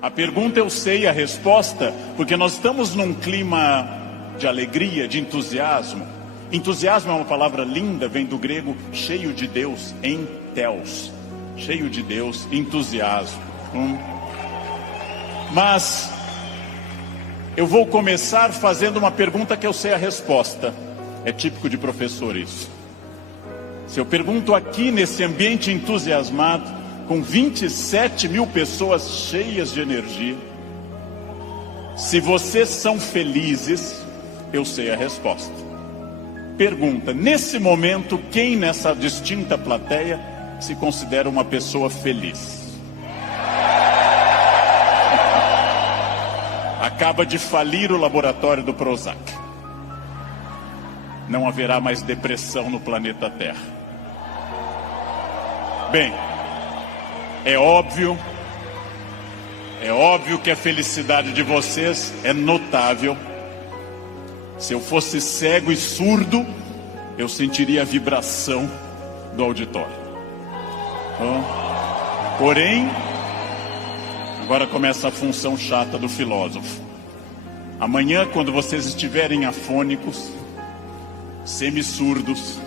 A pergunta eu sei a resposta, porque nós estamos num clima de alegria, de entusiasmo. Entusiasmo é uma palavra linda, vem do grego cheio de Deus, entheos. Cheio de Deus, entusiasmo. Mas eu vou começar fazendo uma pergunta que eu sei a resposta. É típico de professor isso. Se eu pergunto aqui nesse ambiente entusiasmado, com 27 mil pessoas cheias de energia, se vocês são felizes, eu sei a resposta. Pergunta, nesse momento, quem nessa distinta plateia se considera uma pessoa feliz? Acaba de falir o laboratório do Prozac. Não haverá mais depressão no planeta Terra. Bem, é óbvio que a felicidade de vocês é notável. Se eu fosse cego e surdo, eu sentiria a vibração do auditório. Porém, agora começa a função chata do filósofo. Amanhã, quando vocês estiverem afônicos, semissurdos,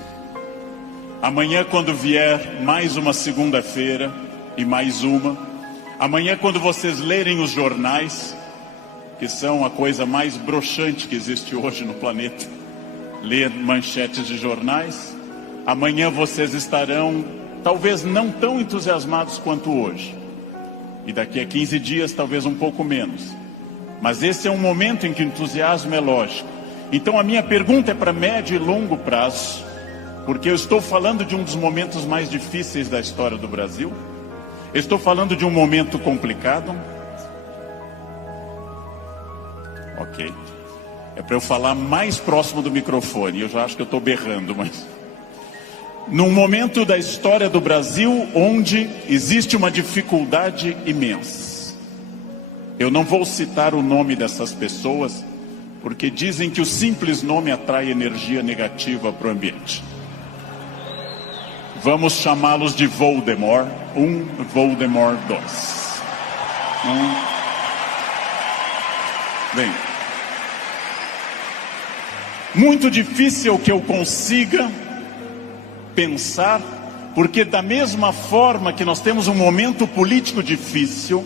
amanhã, quando vier mais uma segunda-feira e mais uma, amanhã, quando vocês lerem os jornais, que são a coisa mais broxante que existe hoje no planeta, ler manchetes de jornais, amanhã vocês estarão talvez não tão entusiasmados quanto hoje, e daqui a 15 dias talvez um pouco menos, mas esse é um momento em que o entusiasmo é lógico. Então a minha pergunta é para médio e longo prazo, porque eu estou falando de um dos momentos mais difíceis da história do Brasil. Eu estou falando de um momento complicado. Ok. É para eu falar mais próximo do microfone. Eu já acho que eu estou berrando, mas... Num momento da história do Brasil onde existe uma dificuldade imensa. Eu não vou citar o nome dessas pessoas, porque dizem que o simples nome atrai energia negativa para o ambiente. Vamos chamá-los de Voldemort 1, Voldemort 2. Bem, muito difícil que eu consiga pensar, porque da mesma forma que nós temos um momento político difícil,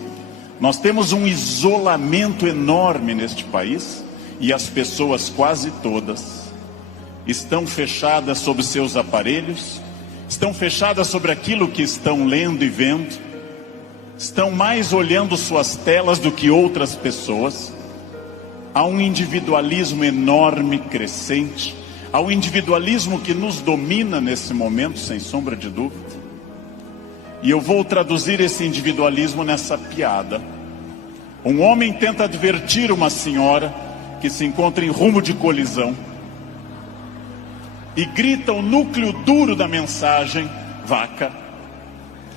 nós temos um isolamento enorme neste país, e as pessoas quase todas estão fechadas sobre seus aparelhos, estão fechadas sobre aquilo que estão lendo e vendo, estão mais olhando suas telas do que outras pessoas. Há um individualismo enorme, crescente, há um individualismo que nos domina nesse momento, sem sombra de dúvida. E eu vou traduzir esse individualismo nessa piada. Um homem tenta advertir uma senhora que se encontra em rumo de colisão e grita o núcleo duro da mensagem, vaca,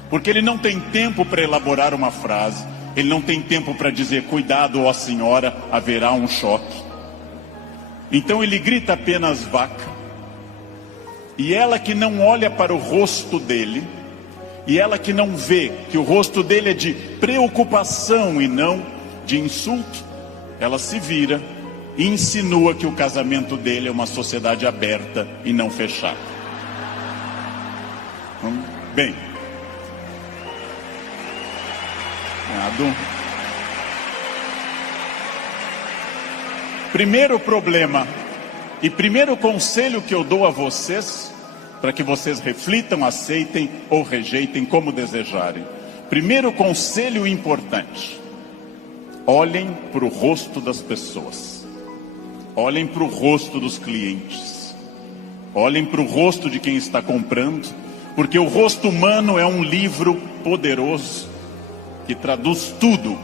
porque ele não tem tempo para elaborar uma frase, ele não tem tempo para dizer, cuidado, ó senhora, haverá um choque. Então ele grita apenas vaca, e ela que não olha para o rosto dele, e ela que não vê que o rosto dele é de preocupação e não de insulto, ela se vira e insinua que o casamento dele é uma sociedade aberta e não fechada. Bem, primeiro problema e primeiro conselho que eu dou a vocês, para que vocês reflitam, aceitem ou rejeitem como desejarem. Primeiro conselho importante: olhem para o rosto das pessoas. Olhem para o rosto dos clientes. Olhem para o rosto de quem está comprando, porque o rosto humano é um livro poderoso que traduz tudo.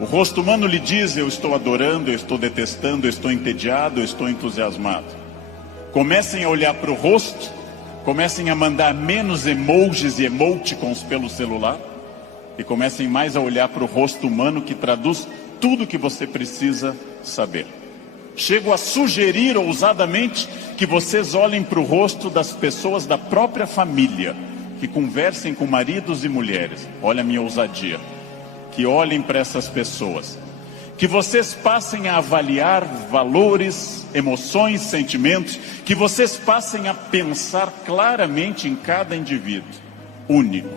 O rosto humano lhe diz, eu estou adorando, eu estou detestando, eu estou entediado, eu estou entusiasmado. Comecem a olhar para o rosto, comecem a mandar menos emojis e emoticons pelo celular, e comecem mais a olhar para o rosto humano que traduz tudo que você precisa saber. Chego a sugerir ousadamente que vocês olhem para o rosto das pessoas da própria família, que conversem com maridos e mulheres. Olha a minha ousadia. que olhem para essas pessoas, que vocês passem a avaliar valores, emoções, sentimentos, que vocês passem a pensar claramente em cada indivíduo único.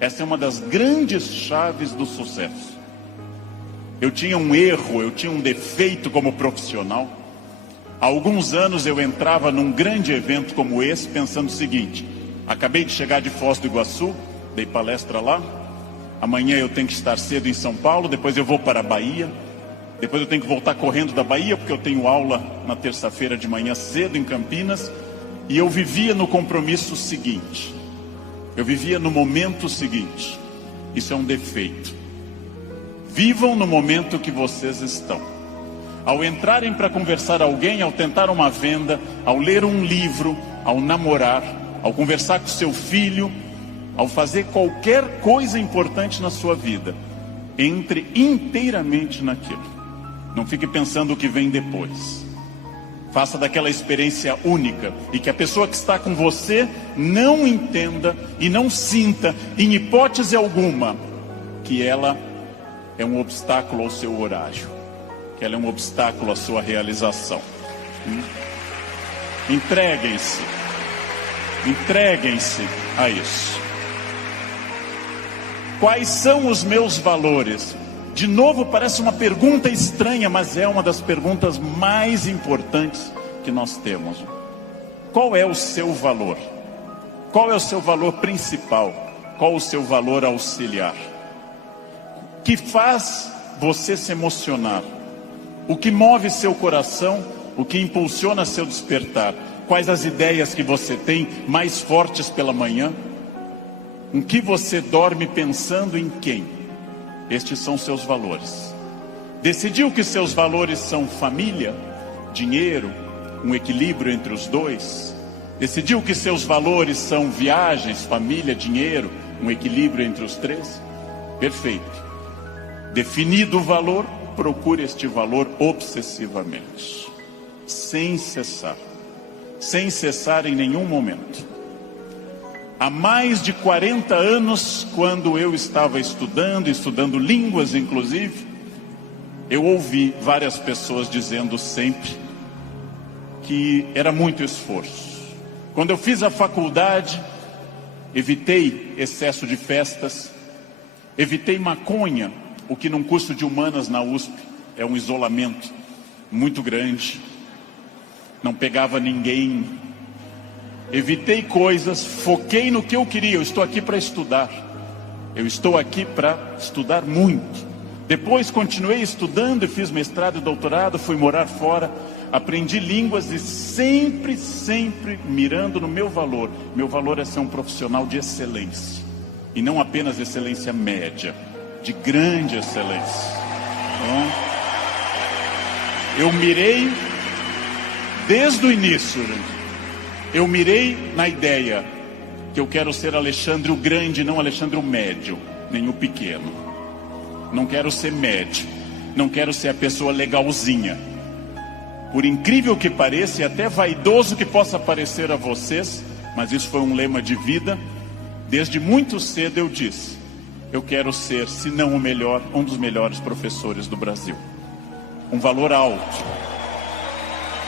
Essa é uma das grandes chaves do sucesso. Eu tinha um erro, eu tinha um defeito como profissional. Há alguns anos eu entrava num grande evento como esse pensando o seguinte: acabei de chegar de Foz do Iguaçu, dei palestra lá, amanhã eu tenho que estar cedo em São Paulo, depois eu vou para a Bahia, depois eu tenho que voltar correndo da Bahia porque eu tenho aula na terça-feira de manhã cedo em Campinas. E eu vivia no compromisso seguinte, eu vivia no momento seguinte. Isso é um defeito. Vivam no momento que vocês estão. Ao entrarem para conversar com alguém, ao tentar uma venda, ao ler um livro, ao namorar, ao conversar com seu filho, ao fazer qualquer coisa importante na sua vida, entre inteiramente naquilo. Não fique pensando o que vem depois. Faça daquela experiência única, e que a pessoa que está com você não entenda e não sinta, em hipótese alguma, que ela é um obstáculo ao seu horário, que ela é um obstáculo à sua realização. Entreguem-se a isso. Quais são os meus valores? De novo, parece uma pergunta estranha, mas é uma das perguntas mais importantes que nós temos. Qual é o seu valor? Qual é o seu valor principal? Qual o seu valor auxiliar? O que faz você se emocionar? O que move seu coração? O que impulsiona seu despertar? Quais as ideias que você tem mais fortes pela manhã? Em que você dorme pensando em quem? Estes são seus valores. Decidiu que seus valores são família, dinheiro, um equilíbrio entre os dois? Decidiu que seus valores são viagens, família, dinheiro, um equilíbrio entre os três? Perfeito. Definido o valor, procure este valor obsessivamente, sem cessar em nenhum momento. Há mais de 40 anos, quando eu estava estudando línguas inclusive, eu ouvi várias pessoas dizendo sempre que era muito esforço. Quando eu fiz a faculdade, evitei excesso de festas, evitei maconha, o que num curso de humanas na USP é um isolamento muito grande. Não pegava ninguém. Evitei coisas, foquei no que eu queria. Eu estou aqui para estudar. Eu estou aqui para estudar muito. Depois continuei estudando e fiz mestrado e doutorado, fui morar fora, aprendi línguas e sempre mirando no meu valor. Meu valor é ser um profissional de excelência. E não apenas excelência média, de grande excelência. Então, eu mirei desde o início, gente. Eu mirei na ideia que eu quero ser Alexandre o Grande, não Alexandre o Médio, nem o Pequeno. Não quero ser médio, não quero ser a pessoa legalzinha. Por incrível que pareça, e até vaidoso que possa parecer a vocês, mas isso foi um lema de vida. Desde muito cedo eu disse: eu quero ser, se não o melhor, um dos melhores professores do Brasil. Um valor alto,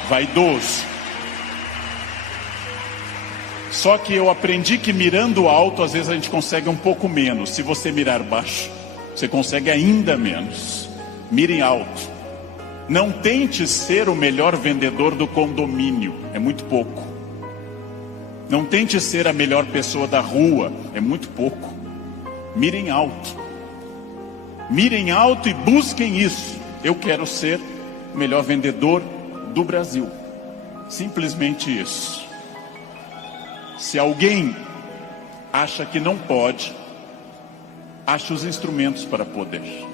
vaidoso. Só que eu aprendi que mirando alto, às vezes a gente consegue um pouco menos. Se você mirar baixo, você consegue ainda menos. Mirem alto. Não tente ser o melhor vendedor do condomínio, é muito pouco. Não tente ser a melhor pessoa da rua, é muito pouco. Mirem alto. Mirem alto e busquem isso. Eu quero ser o melhor vendedor do Brasil. Simplesmente isso. Se alguém acha que não pode, ache os instrumentos para poder.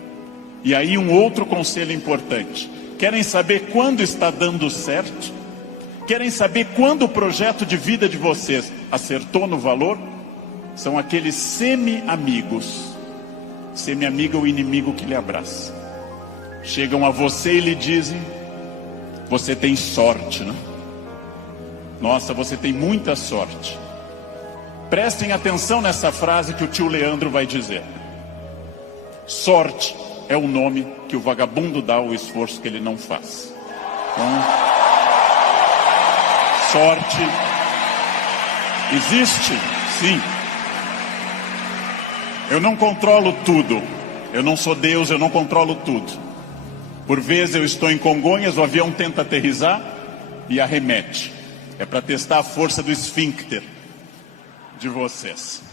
E aí um outro conselho importante. Querem saber quando está dando certo? Querem saber quando o projeto de vida de vocês acertou no valor? São aqueles semi-amigos. Semi-amigo é o inimigo que lhe abraça. Chegam a você e lhe dizem: você tem sorte, né? Nossa, você tem muita sorte. Prestem atenção nessa frase que o tio Leandro vai dizer. Sorte é o nome que o vagabundo dá ao esforço que ele não faz. Então, sorte existe, sim. Eu não controlo tudo. Eu não sou Deus, eu não controlo tudo. Por vezes eu estou em Congonhas, o avião tenta aterrissar e arremete. É para testar a força do esfíncter de vocês.